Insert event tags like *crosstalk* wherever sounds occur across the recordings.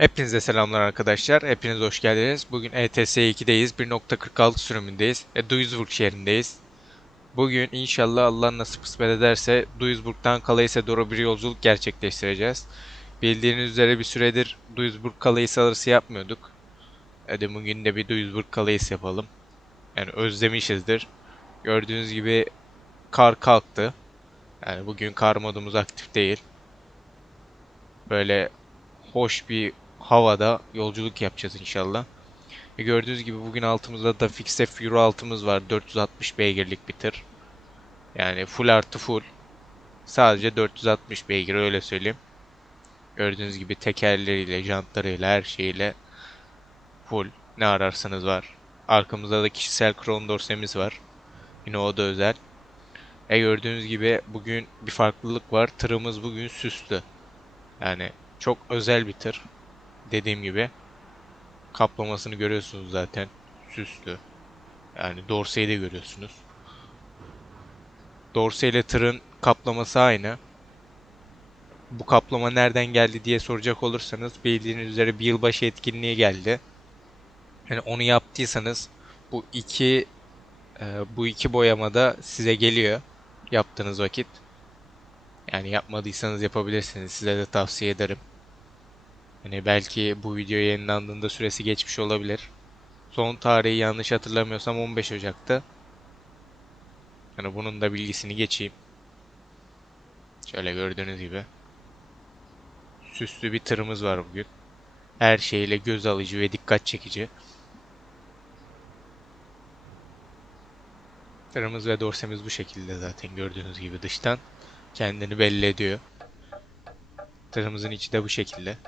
Hepinize selamlar arkadaşlar. Hepiniz hoş geldiniz. Bugün ETS 2'deyiz. 1.46 sürümündeyiz. E, Duisburg şehrindeyiz. Bugün inşallah Allah nasip kısmet ederse Duisburg'dan Kalais'e doğru bir yolculuk gerçekleştireceğiz. Bildiğiniz üzere bir süredir Duisburg Kalais arası yapmıyorduk. Hadi bugün de bir Duisburg Kalais yapalım. Yani özlemişizdir. Gördüğünüz gibi kar kalktı. Yani bugün kar modumuz aktif değil. Böyle hoş bir havada yolculuk yapacağız inşallah. E gördüğünüz gibi bugün altımızda da Fixef Euro altımız var. 460 beygirlik bir tır. Yani full artı full. Sadece 460 beygir öyle söyleyeyim. Gördüğünüz gibi tekerleriyle, jantlarıyla, her şeyiyle full. Ne ararsanız var. Arkamızda da kişisel krom dorsemiz var. Yine o da özel. E gördüğünüz gibi bugün bir farklılık var. Tırımız bugün süslü. Yani çok özel bir tır. Dediğim gibi. Kaplamasını görüyorsunuz zaten. Süslü. Yani dorseyi de görüyorsunuz. Dorse ile tırın kaplaması aynı. Bu kaplama nereden geldi diye soracak olursanız bildiğiniz üzere bir yılbaşı etkinliği geldi. Yani onu yaptıysanız bu iki e, bu iki boyamada size geliyor yaptığınız vakit. Yani yapmadıysanız yapabilirsiniz. Size de tavsiye ederim. Hani belki bu video yayınlandığında süresi geçmiş olabilir. Son tarihi yanlış hatırlamıyorsam 15 Ocak'ta. Hani bunun da bilgisini geçeyim. Şöyle gördüğünüz gibi. Süslü bir tırımız var bugün. Her şeyle göz alıcı ve dikkat çekici. Tırımız ve dorsemiz bu şekilde zaten gördüğünüz gibi dıştan kendini belli ediyor. Tırımızın içi de bu şekilde.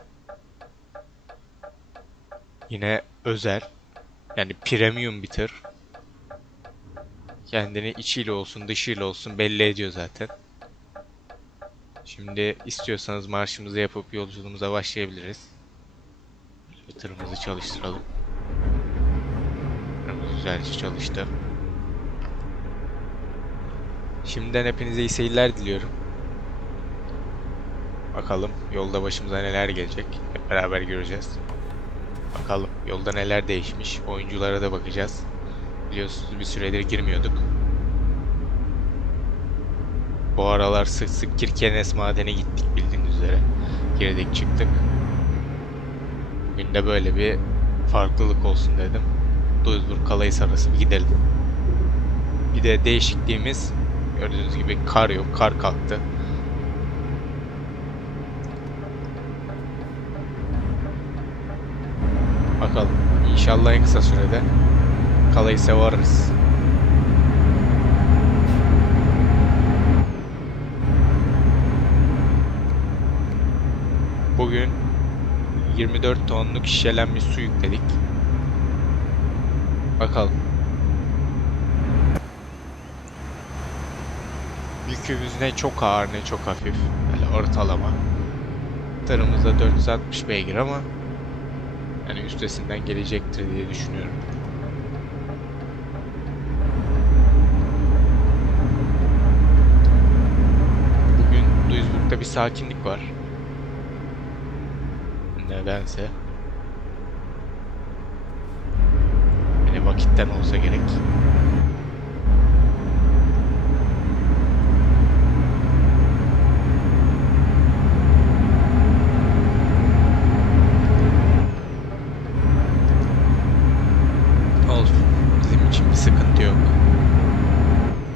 Yine özel. Yani premium bir tır. Kendini içiyle olsun dışıyla olsun belli ediyor zaten. Şimdi istiyorsanız marşımızı yapıp yolculuğumuza başlayabiliriz. Bir tırımızı çalıştıralım. Tırımız güzelce çalıştı. Şimdiden hepinize iyi seyirler diliyorum. Bakalım yolda başımıza neler gelecek. Hep beraber göreceğiz. Bakalım yolda neler değişmiş. Oyunculara da bakacağız. Biliyorsunuz bir süredir girmiyorduk. Bu aralar sık sık Kirkenes madene gittik bildiğiniz üzere. Girdik çıktık. Bugün de böyle bir farklılık olsun dedim. Duisburg Calais arası bir gidelim. Bir de değişikliğimiz gördüğünüz gibi kar yok. Kar kalktı. Bakalım. İnşallah en kısa sürede Kalais'e varırız. Bugün 24 tonluk şişelenmiş su yükledik. Bakalım. Yükümüz ne çok ağır ne çok hafif. Böyle ortalama. Tırımızda 460 beygir ama yani üstesinden gelecektir diye düşünüyorum. Bugün Duisburg'da bir sakinlik var. Nedense. Yine vakitten olsa gerek. Olsun. Bizim için bir sıkıntı yok.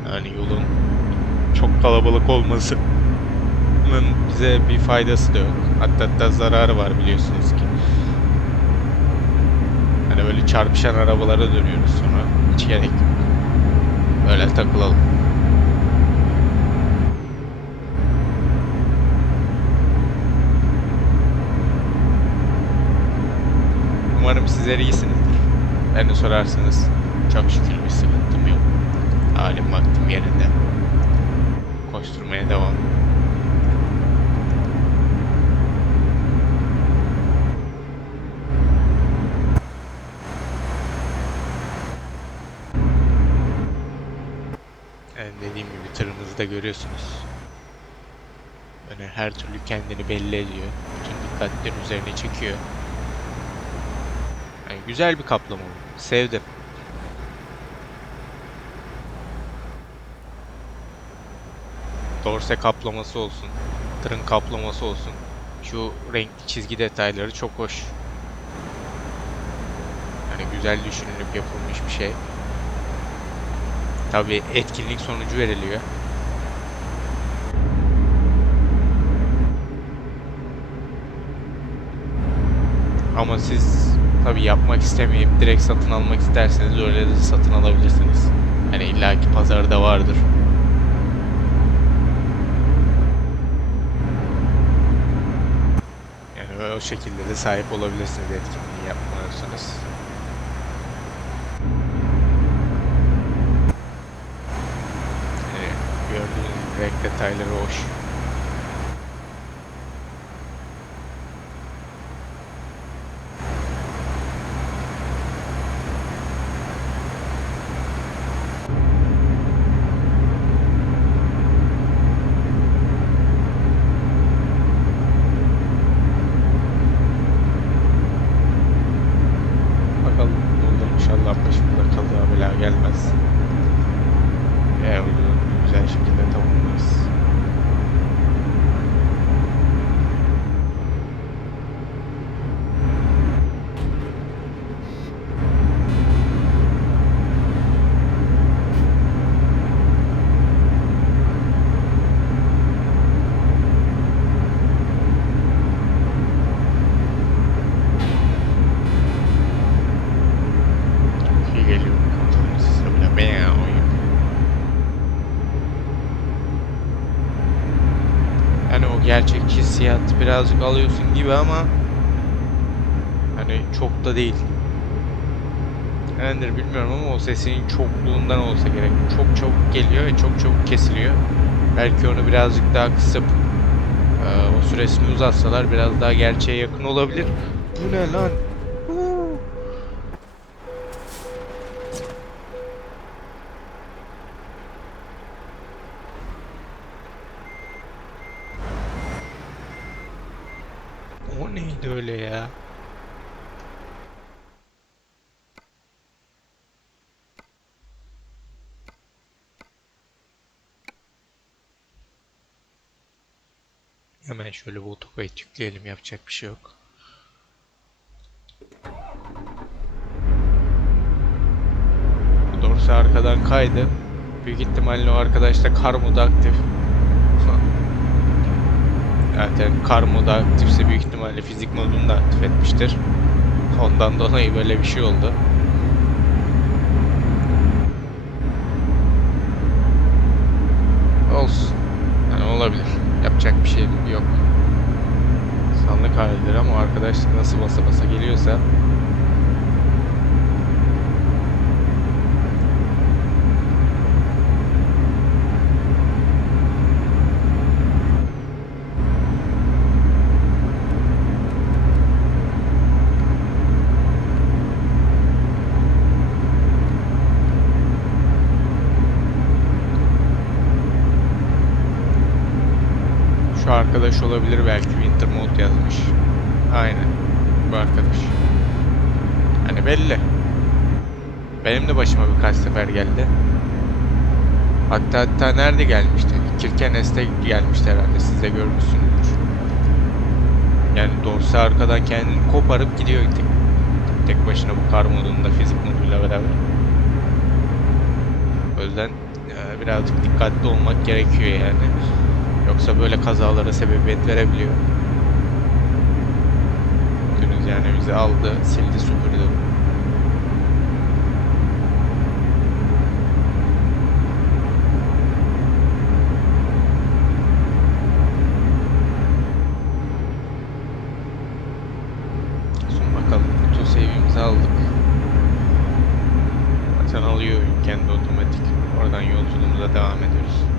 Yani yolun çok kalabalık olmasının bize bir faydası da yok. Hatta hatta zararı var biliyorsunuz ki. Hani böyle çarpışan arabalara dönüyoruz sonra. Hiç gerek yok. Böyle takılalım. Umarım sizler iyisinizdir. Beni sorarsanız çok şükür bir sıkıntım yok. Halim vaktim yerinde. Koşturmaya devam. Yani dediğim gibi tırınızı da görüyorsunuz. Yani her türlü kendini belli ediyor. Bütün dikkatlerin üzerine çekiyor. güzel bir kaplama bu. Sevdim. Dorse kaplaması olsun. Tırın kaplaması olsun. Şu renkli çizgi detayları çok hoş. Yani güzel düşünülüp yapılmış bir şey. Tabii etkinlik sonucu veriliyor. Ama siz tabii yapmak istemeyip direkt satın almak isterseniz öyle de satın alabilirsiniz. Hani illaki pazarda vardır. Yani o şekilde de sahip olabilirsiniz etkinliği yapmıyorsanız. Yani gördüğünüz renk detayları hoş. Bakalım olur inşallah başımıza kaza bela gelmez. Yolculuğu güzel şekilde tamamlarız. Birazcık alıyorsun gibi ama hani çok da değil. Nedendir bilmiyorum ama o sesin çokluğundan olsa gerek. Çok çabuk geliyor ve çok çabuk kesiliyor. Belki onu birazcık daha kısıp eee, o süresini uzatsalar biraz daha gerçeğe yakın olabilir. Bu ne lan? Huu. O neydi öyle ya? Hemen şöyle bu otokayıt yükleyelim yapacak bir şey yok. Bu dorsi arkadan kaydı. Büyük ihtimalle o arkadaş da kar modu aktif. *laughs* Zaten kar modu aktifse büyük ihtimalle fizik modunu da aktif etmiştir. Ondan dolayı böyle bir şey oldu. Olsun. Yani olabilir. Yapacak bir şey yok. Sandık halidir ama arkadaş nasıl basa basa geliyorsa Şu arkadaş olabilir belki Winter Mode yazmış. Aynen. Bu arkadaş. Hani belli. Benim de başıma birkaç sefer geldi. Hatta hatta nerede gelmişti? Kirkenes'te gelmişti herhalde. Siz de görmüşsünüzdür. Yani dorsi arkadan kendini koparıp gidiyor tek, tek başına bu kar modunda fizik moduyla beraber. O yüzden e, birazcık dikkatli olmak gerekiyor yani. Yoksa böyle kazalara sebebiyet verebiliyor. Dünüz yani bizi aldı, sildi, süpürdü. Aldık. Zaten alıyor kendi otomatik. Oradan yolculuğumuza devam ediyoruz.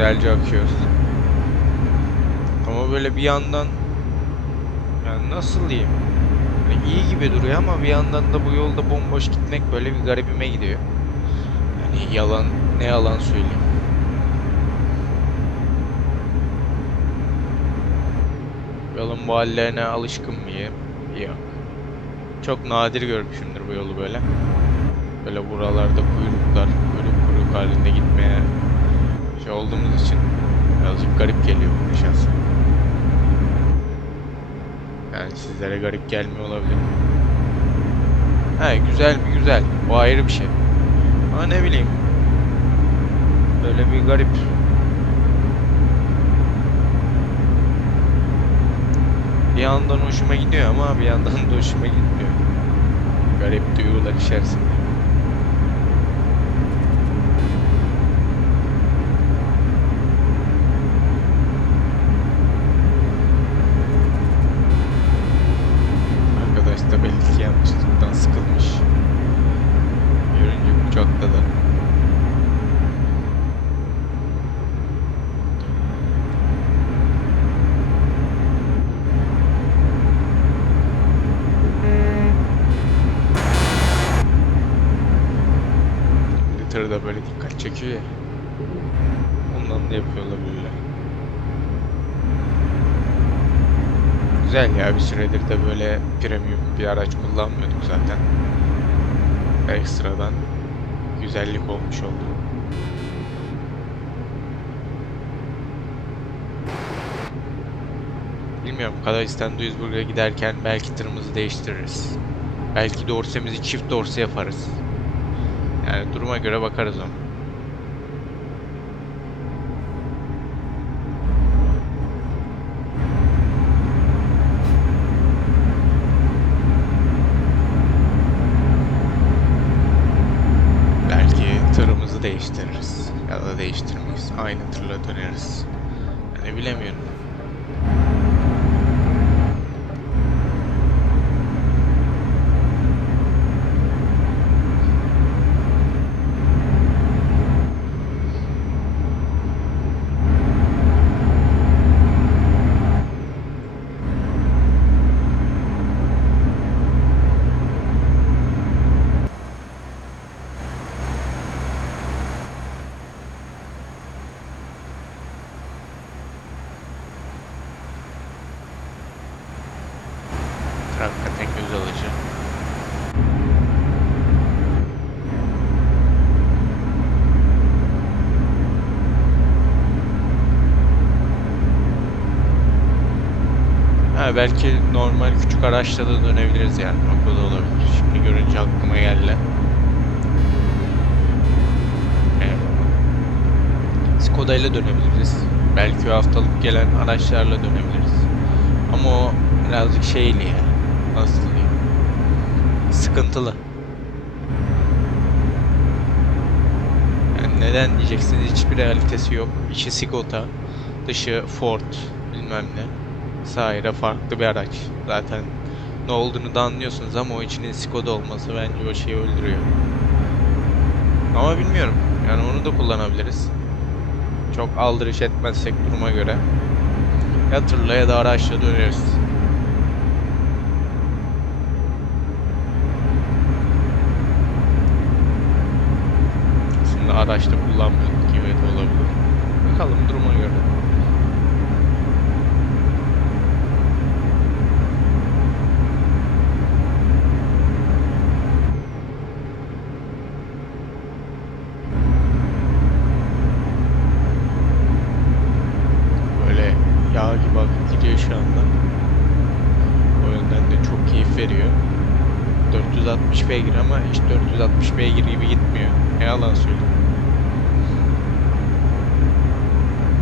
Güzelce akıyoruz. Ama böyle bir yandan yani nasıl diyeyim? Hani iyi gibi duruyor ama bir yandan da bu yolda bomboş gitmek böyle bir garibime gidiyor. Yani yalan ne yalan söyleyeyim. Yolun bu hallerine alışkın mıyım? Yok. Çok nadir görmüşümdür bu yolu böyle. Böyle buralarda kuyruklar, kuyruk kuyruk halinde gitmeye şey olduğumuz için birazcık garip geliyor bu şahsen. Yani sizlere garip gelmiyor olabilir. He güzel mi güzel. O ayrı bir şey. Ama ne bileyim. Böyle bir garip. Bir yandan hoşuma gidiyor ama bir yandan da hoşuma gitmiyor. Garip duygular içerisinde. Arkadaş da belli ki yanlışlıktan sıkılmış. Görünce kucakta da. Da böyle dikkat çekiyor ya. Ondan da yapıyor olabilirler. Güzel ya bir süredir de böyle premium bir araç kullanmıyorduk zaten. Ekstradan güzellik olmuş oldu. Bilmiyorum Kazakistan Duisburg'a giderken belki tırımızı değiştiririz. Belki dorsemizi çift dorse yaparız. Yani duruma göre bakarız ona. Belki tırımızı değiştiririz. Ya da değiştirmeyiz. Aynı tırla döneriz. Yani bilemiyorum. Hakikaten göz alıcı. Belki normal küçük araçla da dönebiliriz yani. O da olabilir. Şimdi görünce aklıma geldi. Evet. Skoda ile dönebiliriz. Belki o haftalık gelen araçlarla dönebiliriz. Ama o birazcık şeyli ya. Nasıl diyeyim? Sıkıntılı. Yani neden diyeceksiniz hiçbir realitesi yok. İçi Sigota, dışı Ford bilmem ne. Sahire farklı bir araç. Zaten ne olduğunu da anlıyorsunuz ama o içinin Skoda olması bence o şeyi öldürüyor. Ama bilmiyorum. Yani onu da kullanabiliriz. Çok aldırış etmezsek duruma göre. Ya tırla ya da araçla döneriz. Aslında araçta kullanmıyorduk gibi olabilir. Bakalım duruma göre. Böyle yağ gibi akıp gidiyor şu anda. O yönden de çok keyif veriyor. 460 beygir ama hiç 460 beygir gibi gitmiyor. Ne yalan söyleyeyim.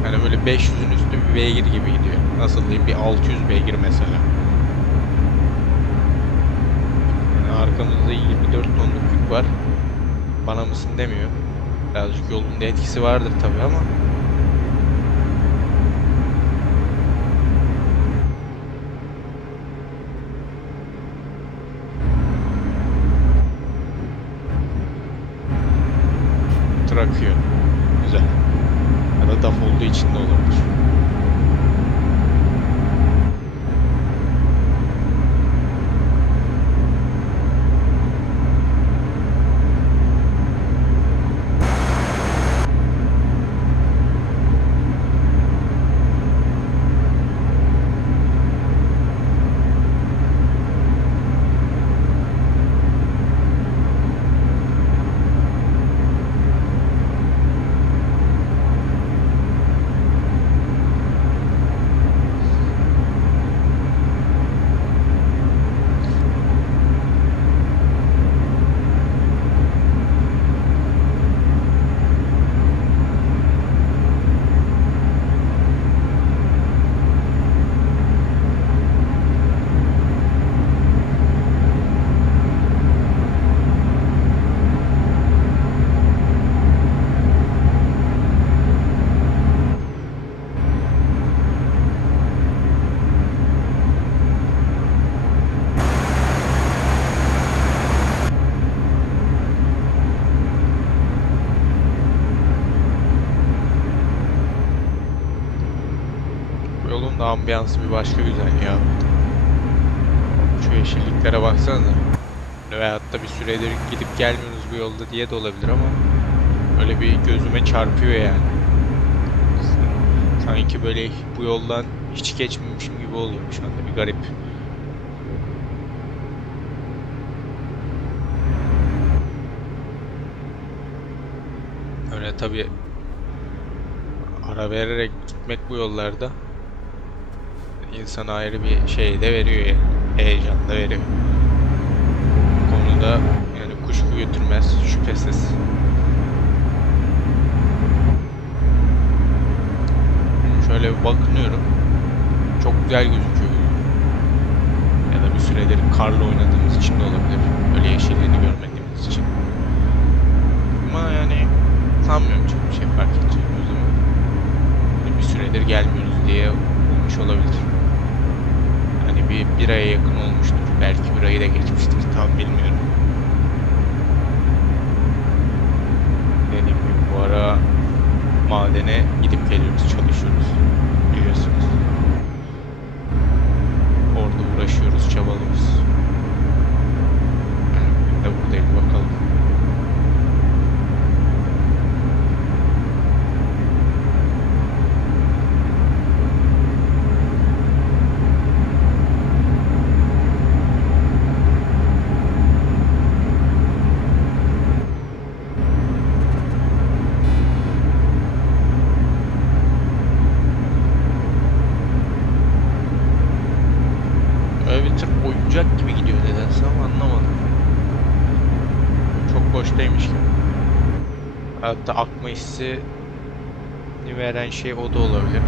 Yani böyle 500'ün üstü bir beygir gibi gidiyor. Nasıl diyeyim bir 600 beygir mesela. Yani arkamızda 24 tonluk yük var. Bana mısın demiyor. Birazcık yolun etkisi vardır tabi ama. Tır akıyor. Güzel. fazla dam olduğu için de olabilir. Bu yolun da ambiyansı bir başka güzel ya. Şu yeşilliklere baksanıza. Veyahut da bir süredir gidip gelmiyoruz bu yolda diye de olabilir ama öyle bir gözüme çarpıyor yani. Sanki böyle bu yoldan hiç geçmemişim gibi oluyor şu anda bir garip. Öyle tabii ara vererek gitmek bu yollarda insana ayrı bir şey de veriyor yani. Heyecan da veriyor. Bu konuda yani kuşku götürmez şüphesiz. Şöyle bir bakınıyorum. Çok güzel gözüküyor. Ya da bir süredir karla oynadığımız için de olabilir. Öyle yeşilliğini görmediğimiz için. Ama yani sanmıyorum çok bir şey fark edeceğini o zaman. Hani bir süredir gelmiyoruz diye olmuş olabilir. Hani bir, bir aya yakın olmuştur. Belki bir ayı da geçmiştir. Tam bilmiyorum. Dediğim gibi bu ara madene gidip geliyoruz, çalışıyoruz. Biliyorsunuz. Orada uğraşıyoruz, çabalıyoruz. Yani bugün de buradayım bakalım. Böyle bir tır oyuncak gibi gidiyor nedense ama anlamadım. Çok boştaymış gibi. Hatta hissi veren şey o da olabilir.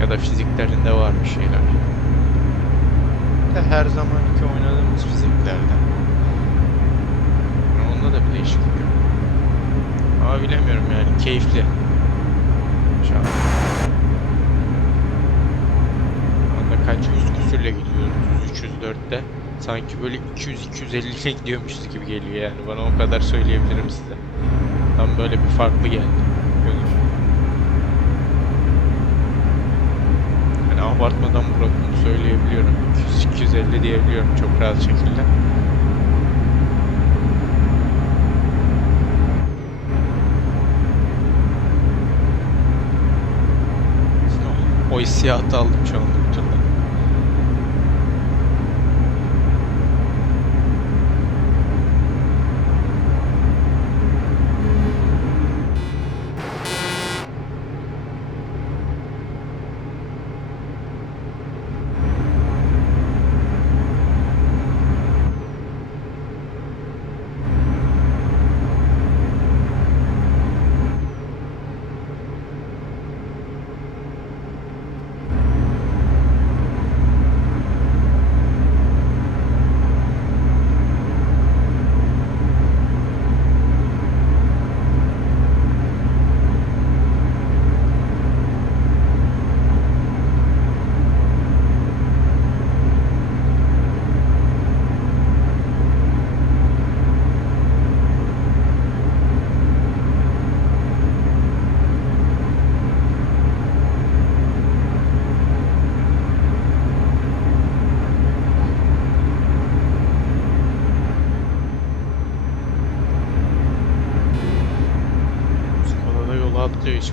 Ya da fiziklerinde var bir şeyler. Her zamanki oynadığımız fiziklerden. Onda da bir değişiklik yok. Ama bilemiyorum yani keyifli. Şu an. Anda kaç yüz küsürle gidiyoruz 304'te. Sanki böyle 200-250 ile gidiyormuşuz gibi geliyor yani. Bana o kadar söyleyebilirim size. Tam böyle bir farklı geldi. Yani abartmadan bu rakamı söyleyebiliyorum. 200-250 diyebiliyorum çok rahat şekilde. O hissiyatı aldım şu anda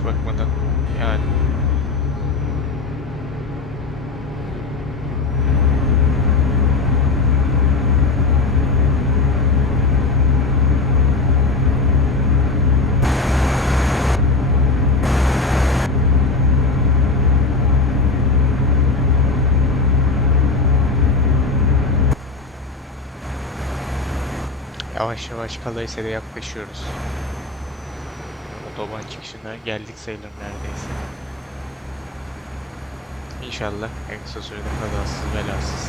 bakmadan. Yani. Yavaş yavaş Kalayser'e yaklaşıyoruz. Otoban çıkışına geldik sayılır neredeyse. İnşallah en kısa sürede kazasız belasız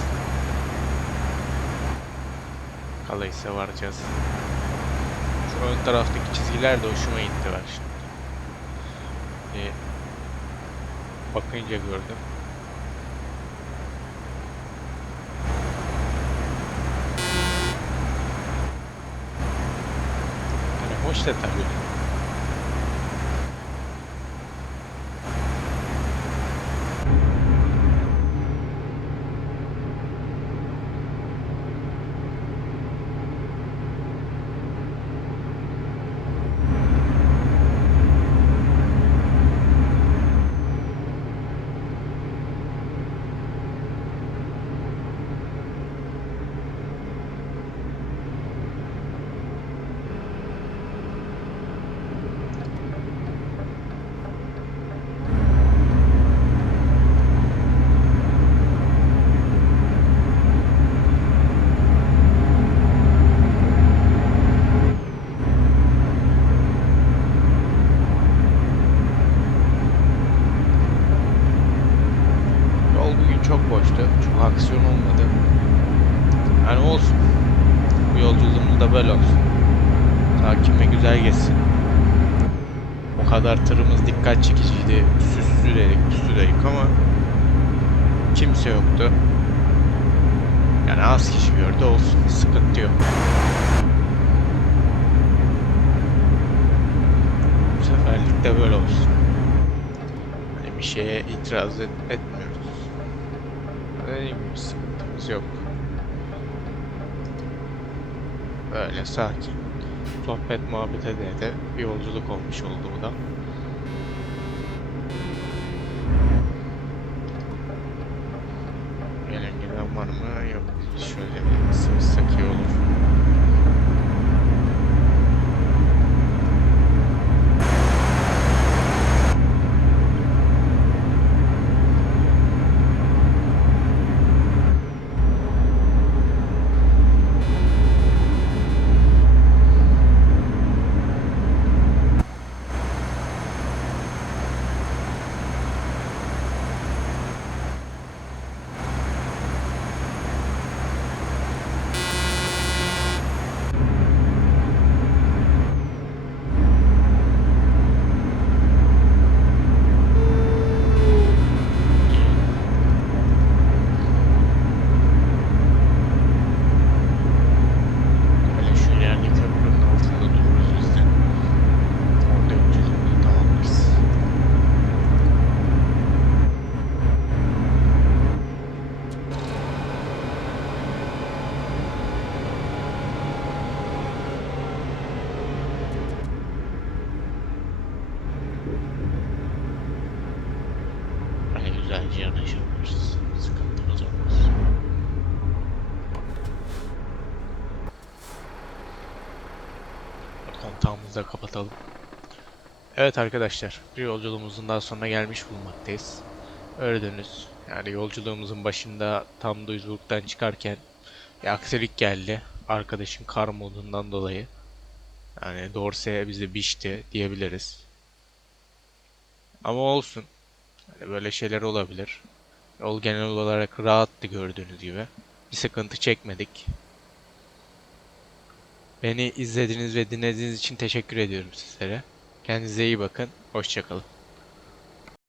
Kalayser'e varacağız. Şu ön taraftaki çizgiler de hoşuma gitti bak şimdi. Ee, bakınca gördüm. Yani hoş da tabii. Yol bugün çok boştu. Çok aksiyon olmadı. Yani olsun. Bu yolculuğumuz da böyle olsun. Sakin ve güzel geçsin. O kadar tırımız dikkat çekiciydi. Süslü dedik, püslü dedik ama kimse yoktu. Yani az kişi gördü olsun. Sıkıntı yok. Bu seferlik de böyle olsun. Hani bir şeye itiraz et- etmiyoruz. Dediğim gibi sıkıntımız yok. Böyle sakin. Sohbet muhabbet ede de bir yolculuk olmuş oldu bu da. Gelen giden var mı? Yok. Şöyle bir sıvışsak iyi olur. Böyle şu ileride köprünün altında dururuz biz de. Orada yolculuğumuzu tamamlarız. Güzelce yanaşabiliriz. Sıkıntımız olmaz. Kontağımızı da kapatalım. Evet arkadaşlar, bir yolculuğumuzun daha sonuna gelmiş bulunmaktayız. Gördünüz, yani yolculuğumuzun başında tam Duisburg'dan çıkarken bir aksilik geldi. Arkadaşın kar modundan dolayı. Yani Dorsey'e bizi biçti diyebiliriz. Ama olsun. Böyle şeyler olabilir. Yol genel olarak rahattı gördüğünüz gibi. Bir sıkıntı çekmedik. Beni izlediğiniz ve dinlediğiniz için teşekkür ediyorum sizlere. Kendinize iyi bakın. Hoşçakalın.